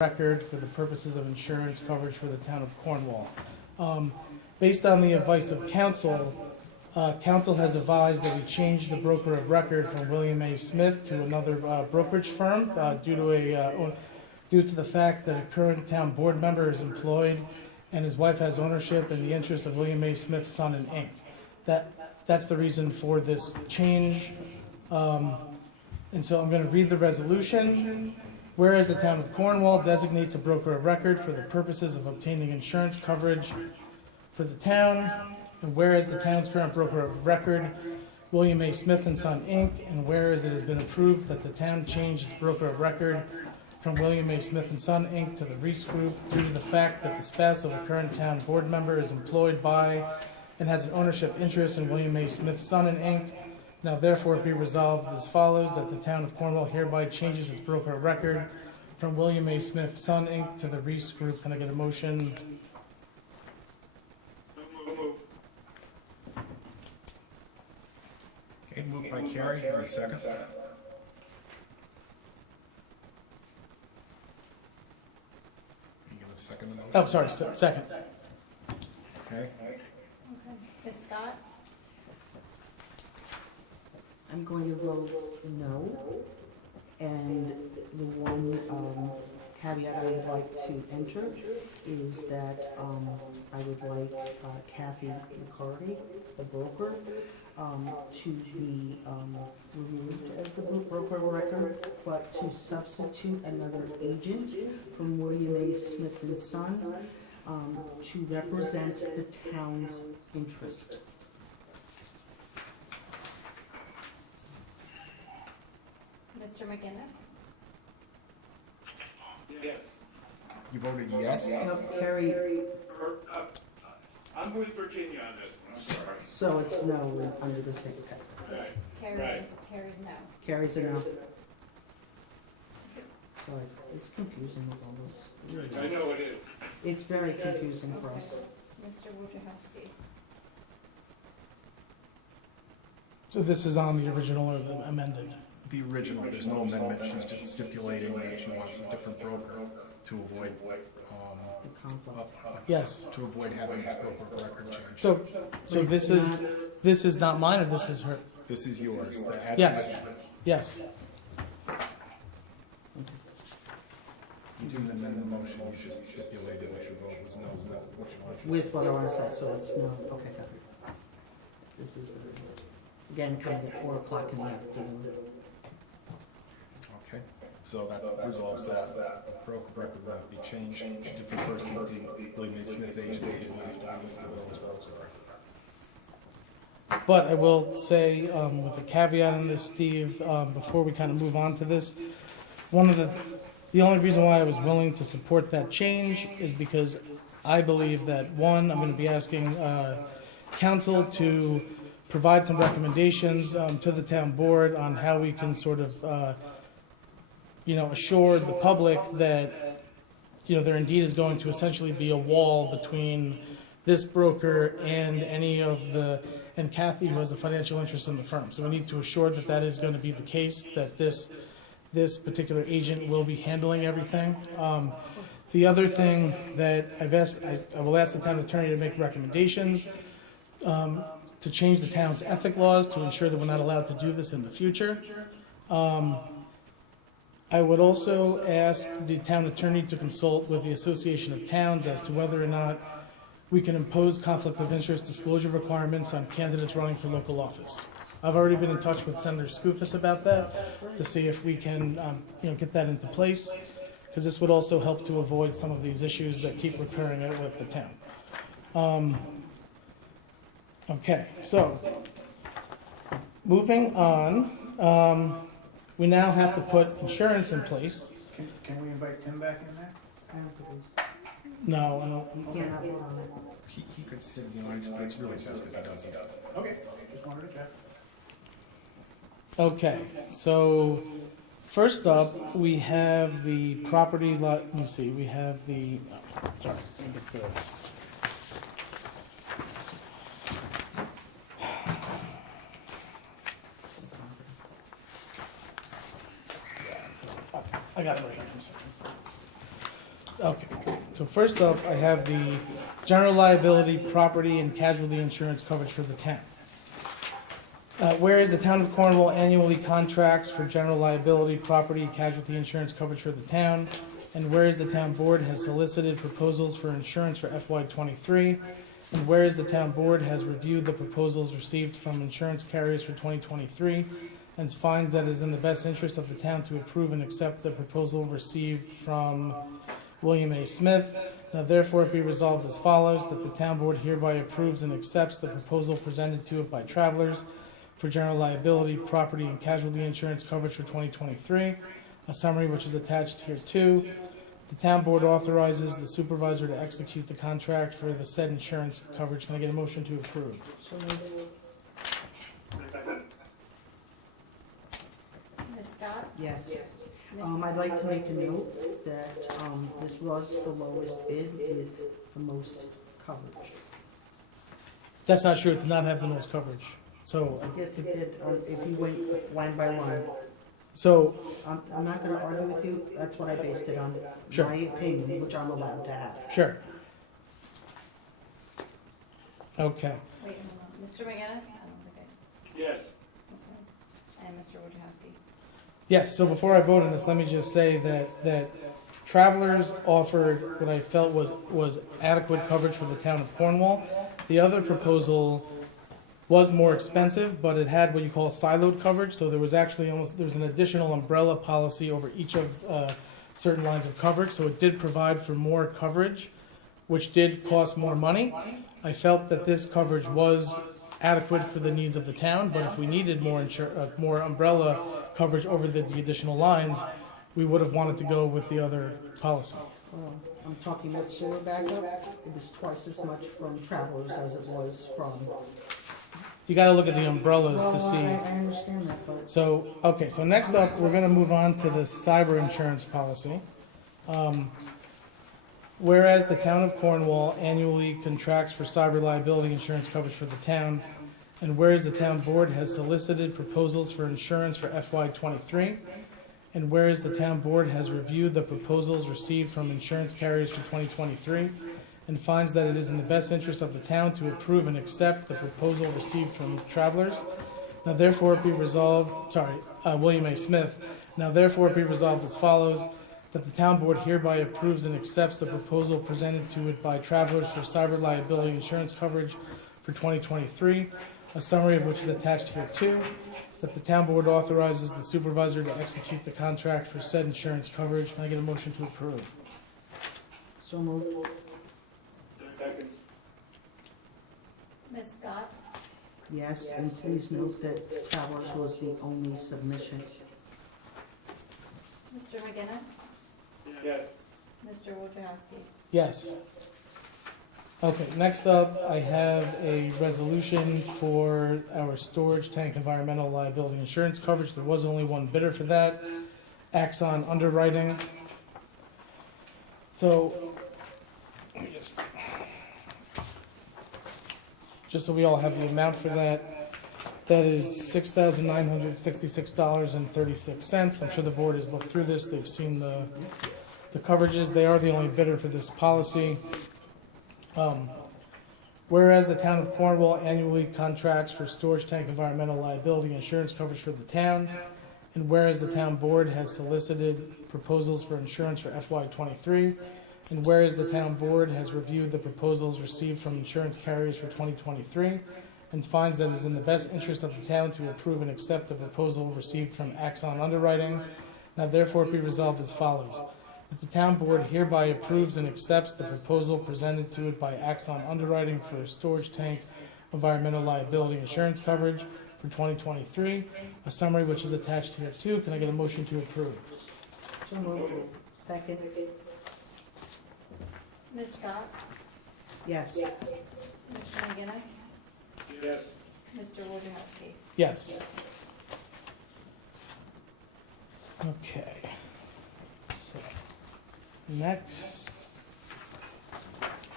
record for the purposes of insurance coverage for the town of Cornwall. Based on the advice of counsel, counsel has advised that we change the broker of record from William A. Smith to another brokerage firm due to the fact that a current town board member is employed and his wife has ownership in the interest of William A. Smith, Son and Inc. That's the reason for this change. And so I'm going to read the resolution. Whereas the town of Cornwall designates a broker of record for the purposes of obtaining insurance coverage for the town, and whereas the town's current broker of record, William A. Smith and Son Inc., and whereas it has been approved that the town change its broker of record from William A. Smith and Son Inc. to the Reese Group due to the fact that the spouse of a current town board member is employed by and has an ownership interest in William A. Smith, Son and Inc. Now therefore be resolved as follows, that the town of Cornwall hereby changes its broker of record from William A. Smith, Son Inc. to the Reese Group. Can I get a motion? Okay, moved by Carrie, any second? You gonna second the motion? Oh, sorry, second. Okay, Ms. Scott? I'm going to vote no, and the one caveat I would like to enter is that I would like Kathy McCarty, the broker, to be removed as the broker of record, but to substitute another agent from William A. Smith and Son to represent the town's interest. Mr. McGinnis? Yes. you voted yes? No, Carrie, I'm with Virginia on this one, I'm sorry. so it's no under the same category. Right. Carrie, Right. Carrie's no. Carrie's a no. Sorry, it's confusing with all this. It really I is. know it is. It's very confusing for us. Mr. Wojciechowski? So this is on the original or the amended? The original, there's no amendment, she's just stipulating that she wants a different broker to avoid, The conflict. Yes. to avoid having the broker of record change. So But this it's is, not- this is not mine, or this is her? This is yours, the actual. Yes. Yes. You didn't amend the motion, you just stipulated what your vote was no, what you wanted to say. With what I want to say, so it's no, okay, got it. This is, again, kind of at 4 o'clock in the afternoon. Okay, so that resolves that. The broker of record will not be changed, a different person, the William A. Smith agency will have to be listed as broker. But I will say, with a caveat on this, Steve, before we kind of move on to this, the only reason why I was willing to support that change is because I believe that, one, I'm going to be asking council to provide some recommendations to the town board on how we can sort of, assure the public that, there indeed is going to essentially be a wall between this broker and and Kathy, who has a financial interest in the firm. So we need to assure that that is going to be the case, that this particular agent will be handling everything. The other thing that I will ask the town attorney to make recommendations to change the town's ethic laws to ensure that we're not allowed to do this in the future. I would also ask the town attorney to consult with the Association of Towns as to whether or not we can impose conflict of interest disclosure requirements on candidates running for local office. I've already been in touch with Senator Skoufis about that to see if we can, get that into place, because this would also help to avoid some of these issues that keep recurring with the town. Okay, so moving on, we now have to put insurance in place. Can we invite Tim back in there? No, I don't. You can't have one on it. He could sit in the audience, but it's really best if he doesn't. Okay, just wanted to check. Okay, so first up, we have the property lot, let me see, we have the, sorry, let me get this. I got it right here, I'm sorry. Okay, so first up, I have the general liability, property, and casualty insurance coverage for the town. Whereas the town of Cornwall annually contracts for general liability, property, and casualty insurance coverage for the town, and whereas the town board has solicited proposals for insurance for FY '23, and whereas the town board has reviewed the proposals received from insurance carriers for 2023, and finds that it is in the best interest of the town to approve and accept the proposal received from William A. Smith. Now therefore it be resolved as follows, that the town board hereby approves and accepts the proposal presented to it by Travelers for general liability, property, and casualty insurance coverage for 2023, a summary which is attached here too. The town board authorizes the supervisor to execute the contract for the said insurance coverage. Can I get a motion to approve? So moved. Ms. Scott? Yes. Ms. I'd like to make a note that, this was the lowest bid with the most coverage. That's not true. It did not have the most coverage. So, Yes, it did, if you went line by line. so I'm not gonna argue with you, that's what I based it on. Sure. My opinion, which I'm allowed to have. sure. Okay. Wait, hold on. Mr. McGinnis? I don't think I, Yes. okay. And Mr. Wojciechowski? Yes, so before I vote on this, let me just say that Travelers offered what I felt was adequate coverage for the town of Cornwall. The other proposal was more expensive, but it had what you call siloed coverage, so there was actually there's an additional umbrella policy over each of certain lines of coverage, so it did provide for more coverage, which did cost more money. I felt that this coverage was adequate for the needs of the town, but if we needed more umbrella coverage over the additional lines, we would have wanted to go with the other policy. I'm talking about sewer backup, it was twice as much from Travelers as it was from. You gotta look at the umbrellas to Well, see. I understand that, but So, okay, so next up, we're gonna move on to the cyber insurance policy. Whereas the town of Cornwall annually contracts for cyber liability insurance coverage for the town, and whereas the town board has solicited proposals for insurance for FY '23, and whereas the town board has reviewed the proposals received from insurance carriers for 2023, and finds that it is in the best interest of the town to approve and accept the proposal received from Travelers. Now therefore it be resolved, William A. Smith. Now therefore it be resolved as follows, that the town board hereby approves and accepts the proposal presented to it by Travelers for cyber liability insurance coverage for 2023, a summary of which is attached here too. That the town board authorizes the supervisor to execute the contract for said insurance coverage. Can I get a motion to approve? so moved. Second. Ms. Scott? Yes, and please note that Travelers was the only submission. Mr. McGinnis? Yes. Mr. Wojciechowski? Yes. Okay, next up, I have a resolution for our storage tank environmental liability insurance coverage. There was only one bidder for that, Axon Underwriting. So, let me just so we all have the amount for that, that is $6,966.36. I'm sure the board has looked through this, they've seen the coverages, they are the only bidder for this policy. Whereas the town of Cornwall annually contracts for storage tank environmental liability insurance coverage for the town, and whereas the town board has solicited proposals for insurance for FY '23, and whereas the town board has reviewed the proposals received from insurance carriers for 2023, and finds that it is in the best interest of the town to approve and accept the proposal received from Axon Underwriting, now therefore be resolved as follows. That the town board hereby approves and accepts the proposal presented to it by Axon Underwriting for storage tank environmental liability insurance coverage for 2023, a summary which is attached here too. Can I get a motion to approve? So moved. Second. Ms. Scott? Yes. Mr. McGinnis? Yes. Mr. Wojciechowski? Yes. Okay. So, next.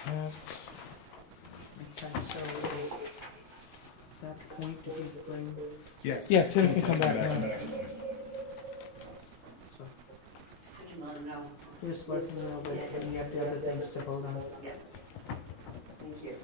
Okay, so is that point, did you bring, Yes. Yeah, Tim can come back now. so? I didn't let him know. Just let me know that you have the other things to vote on. Yes. Thank you.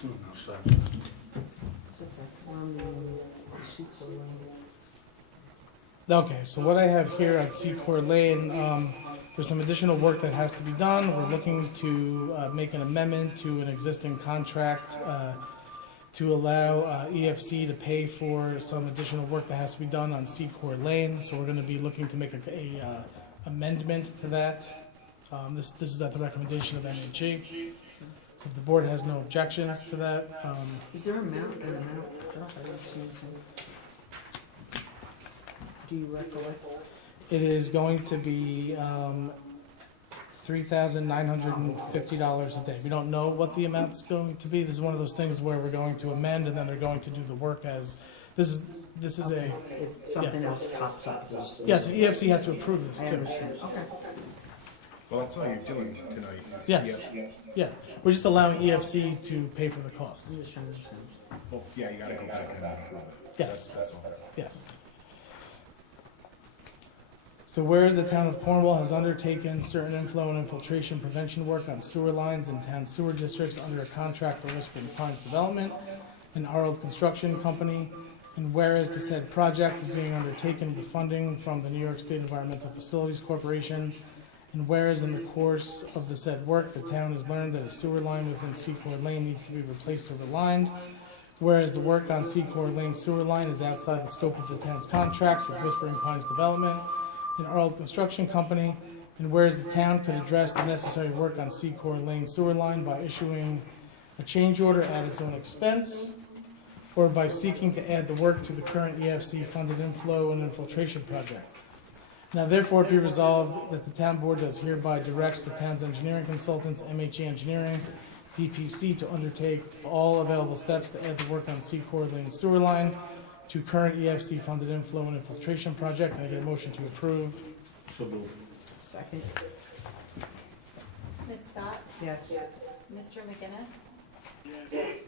It's okay. We're on the sequel line. Okay, so what I have here at Secor Lane, there's some additional work that has to be done. We're looking to make an amendment to an existing contract to allow EFC to pay for some additional work that has to be done on Secor Lane. So we're going to be looking to make a amendment to that. This is at the recommendation of MHE. If the board has no objections to that, Is there an amount, Josh? I didn't see anything. Do you recollect? it is going to be $3,950 a day. We don't know what the amount's going to be. This is one of those things where we're going to amend and then they're going to do the work as, this is Okay, if something else pops up, just. yes, EFC has to approve this I too. understand, okay. Well, that's all you're doing tonight. is Yes. EFC. Yeah, we're just allowing EFC to pay for the costs. I'm just trying to understand. Well, yeah, you gotta go back and approve it. Yes. That's all. Yes. So whereas the town of Cornwall has undertaken certain inflow and infiltration prevention work on sewer lines in town sewer districts under a contract for Restream Pines Development and Arnold Construction Company, and whereas the said project is being undertaken with funding from the New York State Environmental Facilities Corporation, and whereas in the course of the said work, the town has learned that a sewer line within Secor Lane needs to be replaced or relined, whereas the work on Secor Lane sewer line is outside the scope of the town's contracts with Whispering Pines Development and Arnold Construction Company, and whereas the town could address the necessary work on Secor Lane sewer line by issuing a change order at its own expense, or by seeking to add the work to the current EFC funded inflow and infiltration project. Now therefore be resolved that the town board does hereby directs the town's engineering consultants, MHE Engineering, DPC, to undertake all available steps to add the work on Secor Lane sewer line to current EFC funded inflow and infiltration project. Can I get a motion to approve? So move. Second, Ms. Scott? yes. Mr. McGinnis? Yes.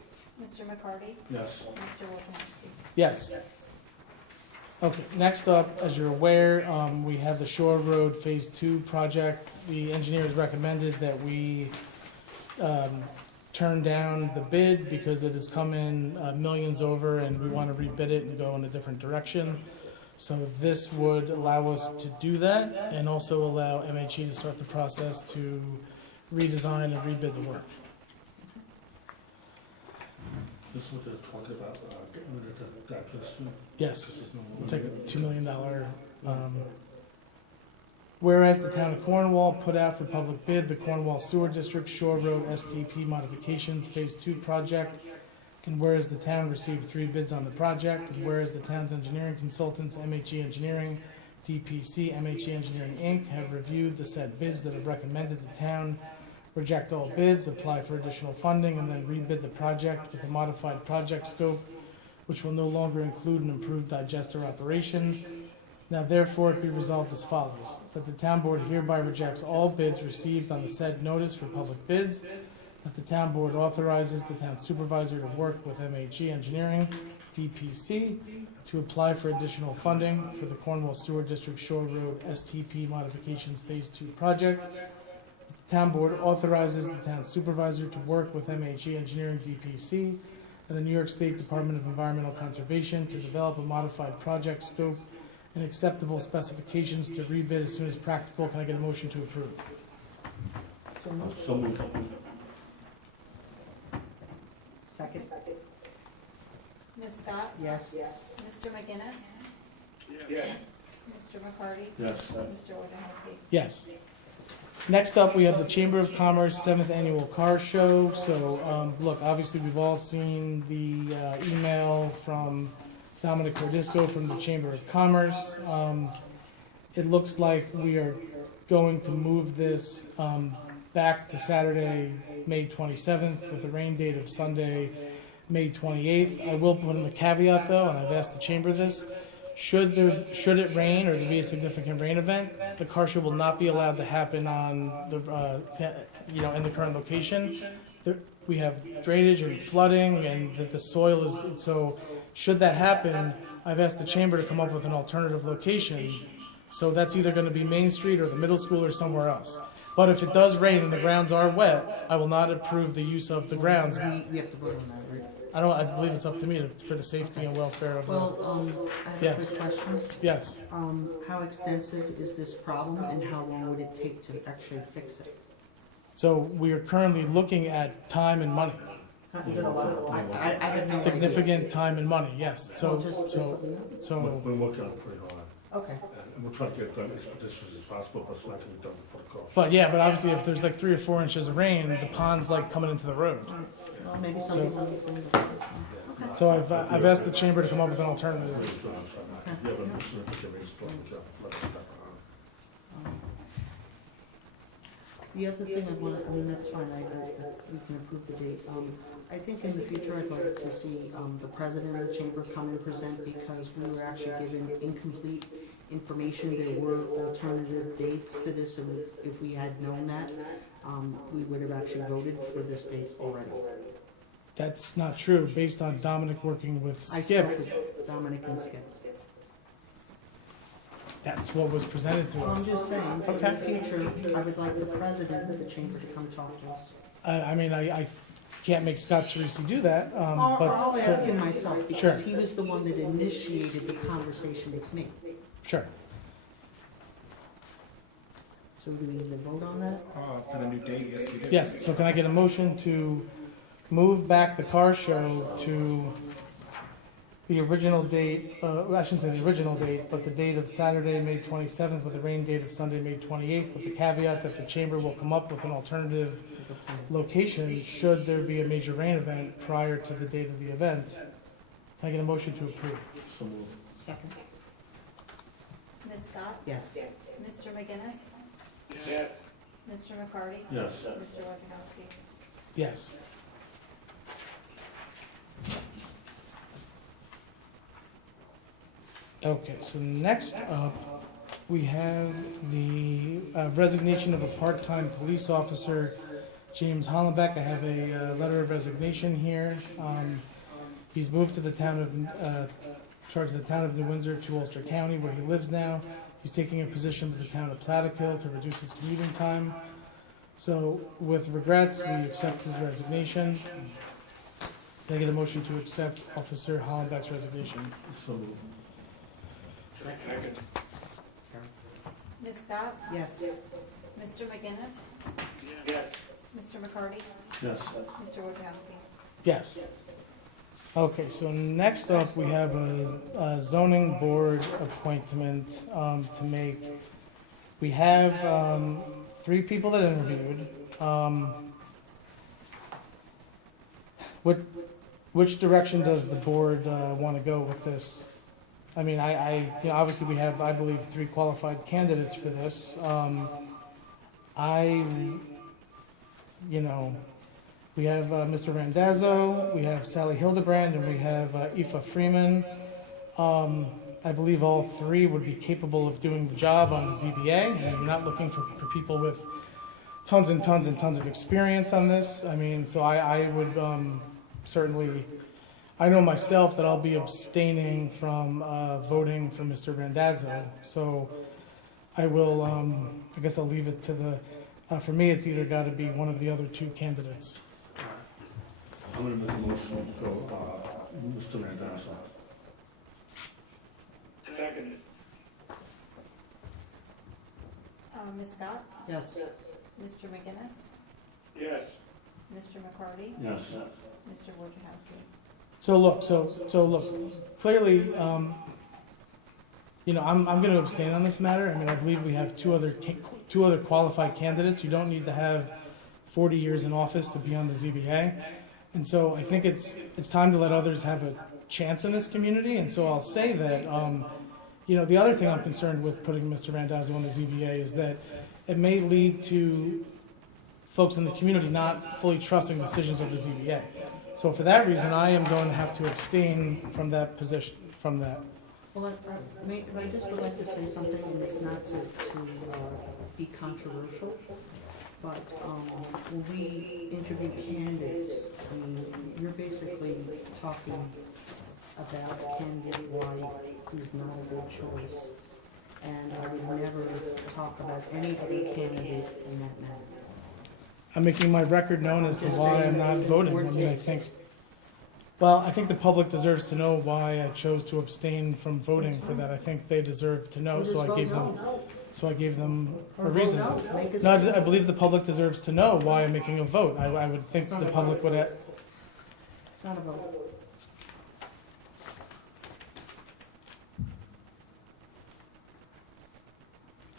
Mr. McCarty? Yes. Mr. Wojciechowski? Yes. Okay, next up, as you're aware, we have the Shore Road Phase 2 project. The engineers recommended that we turn down the bid because it has come in millions over and we want to rebid it and go in a different direction. So this would allow us to do that and also allow MHE to start the process to redesign and rebid the work. This is what they're talking about, getting rid of the doctors too. Yes. It's like a $2 million. Whereas the town of Cornwall put out for public bid the Cornwall Sewer District Shore Road STP Modifications Phase 2 project, and whereas the town received 3 bids on the project, and whereas the town's engineering consultants, MHE Engineering, DPC, MHE Engineering Inc., have reviewed the said bids that have recommended the town reject all bids, apply for additional funding, and then rebid the project with a modified project scope, which will no longer include an improved digester operation. Now therefore it be resolved as follows, that the town board hereby rejects all bids received on the said notice for public bids, that the town board authorizes the town supervisor to work with MHE Engineering, DPC, to apply for additional funding for the Cornwall Sewer District Shore Road STP Modifications Phase 2 project. The town board authorizes the town supervisor to work with MHE Engineering, DPC, and the New York State Department of Environmental Conservation to develop a modified project scope and acceptable specifications to rebid as soon as practical. Can I get a motion to approve? So moved. Second? Ms. Scott? Yes. Mr. McGinnis? Yes. Mr. McCarty? Yes. Mr. Wojciechowski? Yes. Next up, we have the Chamber of Commerce 7th Annual Car Show. So, look, obviously, we've all seen the email from Dominic Cordisco from the Chamber of Commerce. It looks like we are going to move this back to Saturday, May 27th, with a rain date of Sunday, May 28th. I will put in the caveat, though, and I've asked the Chamber this. Should it rain or there be a significant rain event, the car show will not be allowed to happen on the, in the current location. We have drainage and flooding and the soil is, so should that happen, I've asked the chamber to come up with an alternative location. So that's either gonna be Main Street or the middle school or somewhere else. But if it does rain and the grounds are wet, I will not approve the use of the grounds. We have to vote on that, right? I believe it's up to me for the safety and welfare of the, Well, I have a Yes. quick question. yes. How extensive is this problem and how long would it take to actually fix it? So we are currently looking at time and money, Is it a lot? I have no idea. significant time and money, yes. So, Well, just let me know. so, We're working on it pretty hard, Okay. and we're trying to get it done as expeditiously as possible, but it's not gonna be done before the cost. but obviously if there's like 3 or 4 inches of rain, the pond's like coming into the road. Well, maybe So- some people need to. So I've asked the chamber to come up with an alternative. We're trying to start now, 'cause we have a significant rainstorm, which have flooding back around. The other thing that's fine, we can approve the date. I think in the future, I'd like to see, the president of the chamber come and present because we were actually given incomplete information. There were alternative dates to this, and if we had known that, we would have actually voted for this date already. That's not true, based on Dominic working with I Skip. spoke with Dominic and Skip. That's what was presented to Well, I'm us. just saying, for the Okay. future, I would like the president of the chamber to come talk to us. I can't make Scott Teresi do that, Or but. I'll ask him myself, because Sure. he was the one that initiated the conversation with me. Sure. So do we need to vote on that? For the new date, yes, we do. Yes, so can I get a motion to move back the car show to the original date, I shouldn't say the original date, but the date of Saturday, May 27th, with a rain date of Sunday, May 28th, with the caveat that the chamber will come up with an alternative location should there be a major rain event prior to the date of the event. Can I get a motion to approve? So move. Second? Ms. Scott? Yes. Mr. McGinnis? Yes. Mr. McCarty? Yes. Mr. Wojciechowski? Yes. Okay, so next up, we have the resignation of a part-time police officer, James Hollenbeck. I have a letter of resignation here. He's moved to the town of, charge of the town of New Windsor to Ulster County, where he lives now. He's taking a position with the town of Plattekill to reduce his commuting time. So with regrets, we accept his resignation. Can I get a motion to accept Officer Hollenbeck's resignation? So move. Second. Ms. Scott? Yes. Mr. McGinnis? Yes. Mr. McCarty? Yes. Mr. Wojciechowski? Yes. Okay, so next up, we have a zoning board appointment to make. We have 3 people that interviewed. Which direction does the board want to go with this? I mean, obviously we have, I believe, 3 qualified candidates for this. We have Mr. Randazzo, we have Sally Hildebrand, and we have Aoife Freeman. I believe all 3 would be capable of doing the job on the ZBA. And we're not looking for people with tons and tons and tons of experience on this. I mean, so I would certainly, I know myself that I'll be abstaining from voting for Mr. Randazzo. So I will, I guess I'll leave it to the, for me, it's either got to be one of the other 2 candidates. I'm gonna make a motion to go, Mr. Randazzo. Second. Ms. Scott? Yes. Mr. McGinnis? Yes. Mr. McCarty? Yes. Mr. Wojciechowski? So look, clearly, I'm going to abstain on this matter. I mean, I believe we have two other qualified candidates. You don't need to have 40 years in office to be on the ZBA. And so I think it's time to let others have a chance in this community. And so I'll say that, the other thing I'm concerned with putting Mr. Randazzo on the ZBA is that it may lead to folks in the community not fully trusting decisions of the ZBA. So for that reason, I am going to have to abstain from that position, from that. Well, I just would like to say something, and it's not to be controversial, but when we interview candidates, I mean, you're basically talking about candidate Y who's not a good choice, and I would never talk about any other candidate in that manner. I'm making my record known as to Just why saying I'm not it's in voting. poor I mean, I taste. think, I think the public deserves to know why I chose to abstain from voting for that. I think they deserve to know, Just so I vote gave them, no. a Or vote reason. no. Make a No, I statement. believe the public deserves to know why I'm making a vote. I would think It's not the a public would, It's not a vote.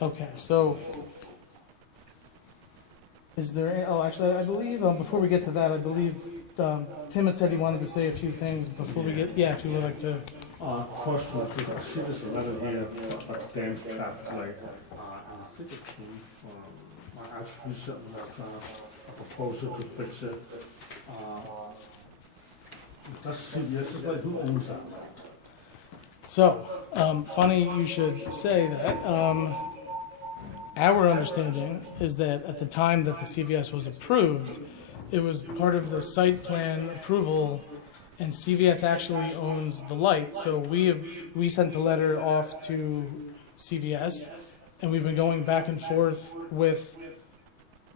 okay, so. Is there, actually, I believe, before we get to that, I believe, Tim had said he wanted to say a few things before we get, if you would like to. Question, because I see there's a letter here about the Dan's traffic light, and I think it came from, I actually sent them a proposal to fix it. That's CVS's light, who owns that light? So, funny you should say that. Our understanding is that at the time that the CVS was approved, it was part of the site plan approval, and CVS actually owns the light. So we sent a letter off to CVS, and we've been going back and forth with,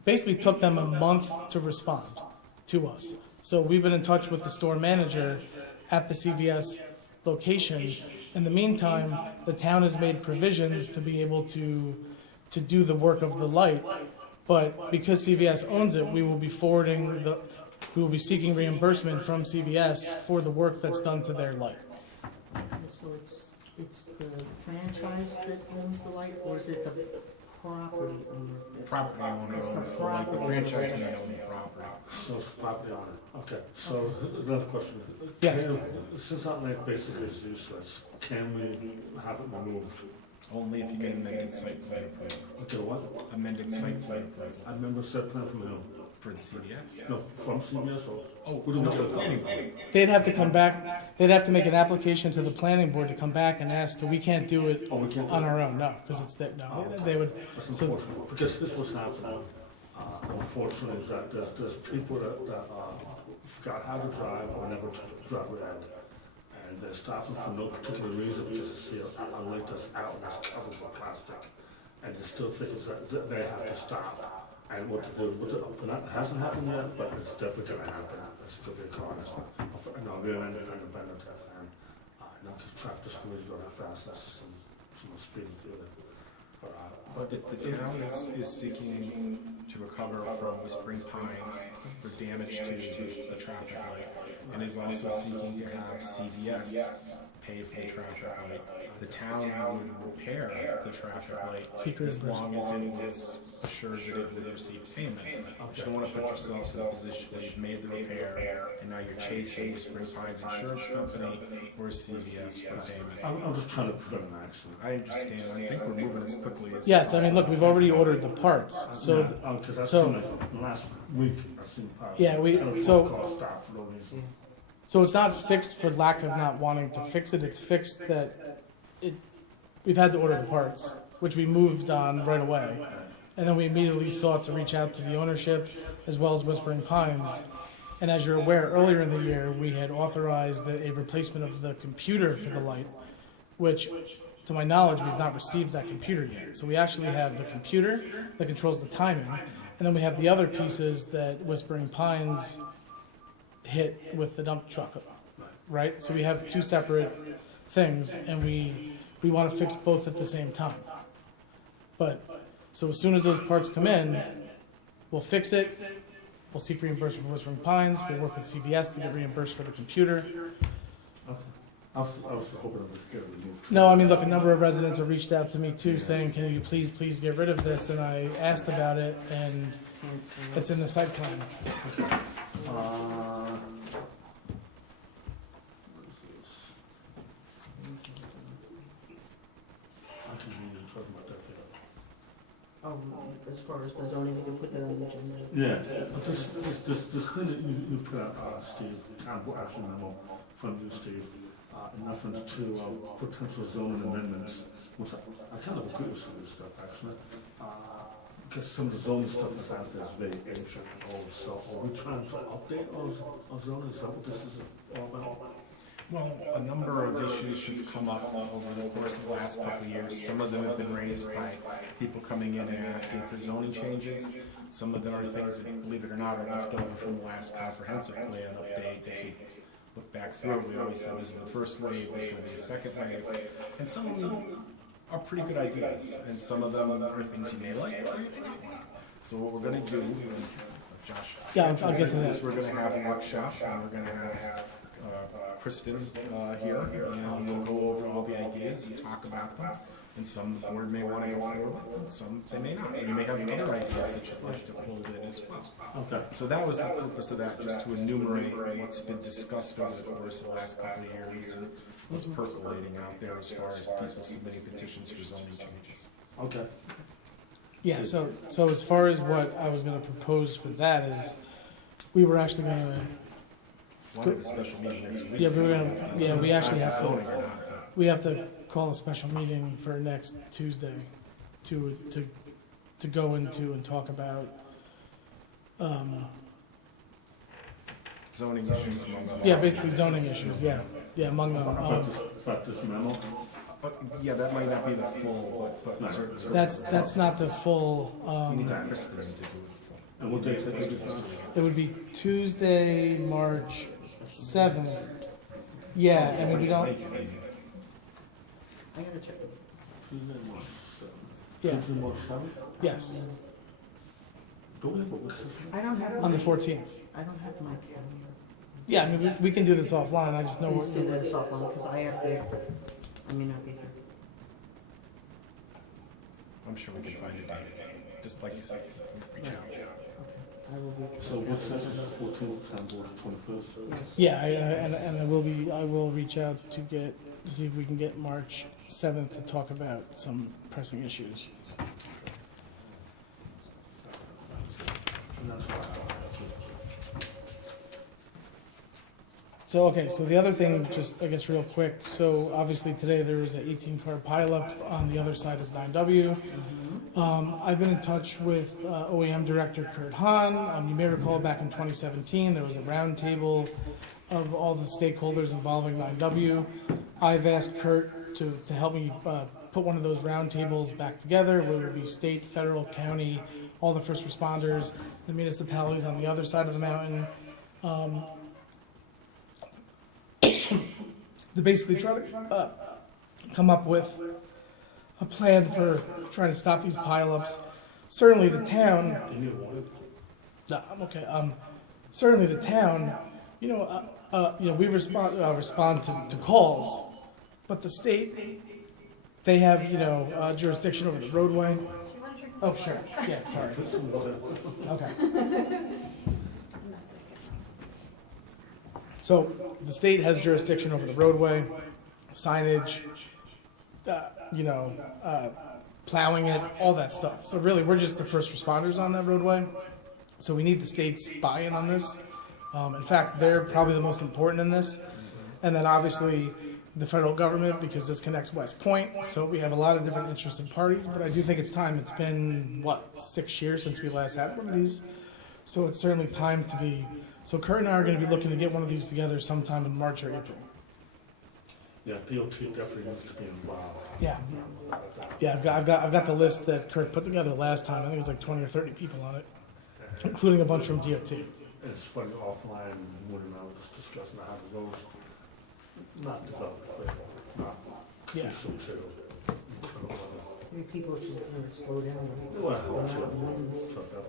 basically took them a month to respond to us. So we've been in touch with the store manager at the CVS location. In the meantime, the town has made provisions to be able to do the work of the light, but because CVS owns it, we will be seeking reimbursement from CVS for the work that's done to their light. So it's the franchise that owns the light, or is it the property owner? Property owner It's the owns the light, the property franchise owner. may own the property. So it's the property owner. Okay, so another question. Yes. Since that light basically is useless, can we have it removed? Only if you get amended site plan approval. Okay, what? Amended site plan approval I remember set plan from who? for the CDS. No, from CVS or? Oh, Who do we no, get the it from? planning board. They'd have to come back, they'd have to make an application to the planning board to come back and ask, we can't do it Oh, we can't. on our own, no, because it's that, no, they would, That's so- unfortunate, because this was happening, unfortunately, is that there's people that forgot how to drive or never drive red. And they're stopping for no particular reason, because they see a light that's out and it's covered with plastic. And they still think it's that they have to stop. And what to do, but that hasn't happened yet, but it's definitely gonna happen. It's gonna be a car, no, we're an independent vendor test, and, because traffic just really go that fast, that's just some speeding through there. But the town is seeking to recover from Whispering Pines for damage to the traffic light, and is also seeking to have CVS pay for the traffic light. The town would repair the traffic light Secret as long as it was assured that it would receive payment. You don't want to put yourself in a position where you've made the repair and now you're chasing Whispering Pines Insurance Company or CVS for payment. I'm just trying to prevent an accident. I understand. I think we're moving as quickly as yes, I mean, look, we've already ordered the parts, so, Because I've so- seen it last week, I've seen. Yeah, we- kind of so- call stop for no reason. so it's not fixed for lack of not wanting to fix it, it's fixed that we've had to order the parts, which we moved on right away. And then we immediately sought to reach out to the ownership as well as Whispering Pines. And as you're aware, earlier in the year, we had authorized a replacement of the computer for the light, which, to my knowledge, we've not received that computer yet. So we actually have the computer that controls the timing, and then we have the other pieces that Whispering Pines hit with the dump truck, right? So we have two separate things, and we want to fix both at the same time. But, so as soon as those parts come in, we'll fix it, We'll seek reimbursement for Whispering Pines. We'll work with CVS to get reimbursed for the computer. Okay. I was hoping it would get removed. No, I mean, look, a number of residents have reached out to me too, saying, can you please get rid of this? And I asked about it, and Cancel. it's in the site plan. What is this? I can hear you talking about that for Oh, as far as the zoning, you can put that on the agenda. Yeah, but this thing that you put out, Steve, town action memo from you, Steve, in reference to potential zoning amendments, which I kind of agree with some of this stuff, actually. Because some of the zoning stuff that's out there is very ancient, so are we trying to update our zoning? Is that what this is all about? Well, a number of issues have come up over the course of the last couple of years. Some of them have been raised by people coming in and asking for zoning changes. Some of them are things that, believe it or not, are left over from the last comprehensive plan update. If you look back through it, we always said this is the first wave, there's going to be a second wave. And some of them are pretty good ideas, and some of them are things you may like or you may not like. So what we're going to do, Josh, Yeah, I'll get to is that. we're going to have a workshop, and we're going to have Kristen here, and we'll go over all the ideas and talk about them. And some the board may want to go forward with, and some they may not. You may have other ideas that you'd like to fold in as well. Okay. So that was the purpose of that, just to enumerate what's been discussed over the course of the last couple of years and what's percolating out there as far as people submitting petitions for zoning changes. Okay. Yeah, so as far as what I was gonna propose for that is, we were actually gonna, Wanted a special meeting next week. Yeah, we were gonna- yeah, we actually have to- Zoning or not, but we have to call a special meeting for next Tuesday to go into and talk about, zoning issues among other. yeah, basically zoning issues, yeah, among them. About this memo? Yeah, that might not be the full, but certainly. That's not the full, You need Kristen to do it. And what day is it? it would be Tuesday, March 7th. Yeah, I mean, we don't, I gotta check. Tuesday, March 7th. yeah, Tuesday, March 7th? yes, Do we have a work session? I don't have. on the 14th. I don't have my calendar. Yeah, I mean, we can do this offline, I just know Please do what, that offline, because I have to, I may not be here. I'm sure we can find a date, just like you said, reach out. I will be. So what session is the 14th, town board, 21st? Yes. yeah, and I will reach out to see if we can get March 7th to talk about some pressing issues. And that's why So, okay, so the other thing, just, I guess, real quick, so obviously today there was an 18-car pileup on the other side of 9W. I've been in touch with OEM Director Kurt Hahn. You may recall back in 2017, there was a roundtable of all the stakeholders involving 9W. I've asked Kurt to help me put one of those roundtables back together, where it would be state, federal, county, all the first responders, the municipalities on the other side of the mountain. To basically try to come up with a plan for trying to stop these pileups. Certainly the town, you need a warning. no, I'm okay. Certainly the town, we respond to calls, but the state, they have jurisdiction over the roadway. Do you want to drink? Oh, sure. Yeah, sorry. Put some water. Okay. I'm not sick. So the state has jurisdiction over the roadway, signage, plowing it, all that stuff. So really, we're just the first responders on that roadway. So we need the state's buy-in on this. In fact, they're probably the most important in this. And then obviously the federal government, because this connects West Point. So we have a lot of different interested parties, but I do think it's time. It's been, 6 years since we last had one of these. So it's certainly time to be. So Kurt and I are going to be looking to get one of these together sometime in March or April. Yeah, DOT definitely needs to be involved. Yeah, yeah. I've got the list that Kurt put together last time. I think it was like 20 or 30 people on it, including a bunch from DOT. And it's funny, offline, Woody and I were just discussing how the roads, not developed, but not Yeah. conducive to incredible weather. Maybe people should slow down. Well, Go out in the woods. so that-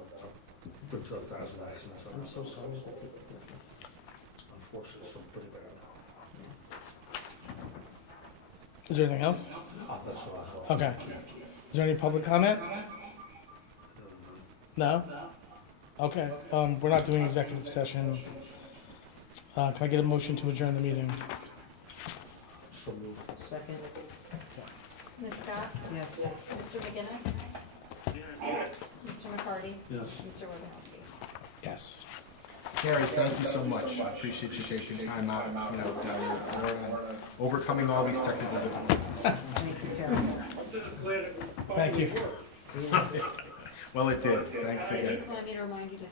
been to 1,000 accidents. I'm so sorry that people did that. Unfortunately, it's pretty bad. Is there anything else? That's what I hope. Okay. Is there any public comment? No? Okay, we're not doing executive session. Can I get a motion to adjourn the meeting? So moved. Second, Ms. Scott? yes. Mr. McGinnis? Yes. Mr. McCarty? Yes. Mr. Wojciechowski? Yes. Carrie, thank you so much. I appreciate you taking time out, you know, down your floor and overcoming all these technical difficulties. Thank you, Karen. Thank you. Well, it did. Thanks You again. just wanted me to remind you to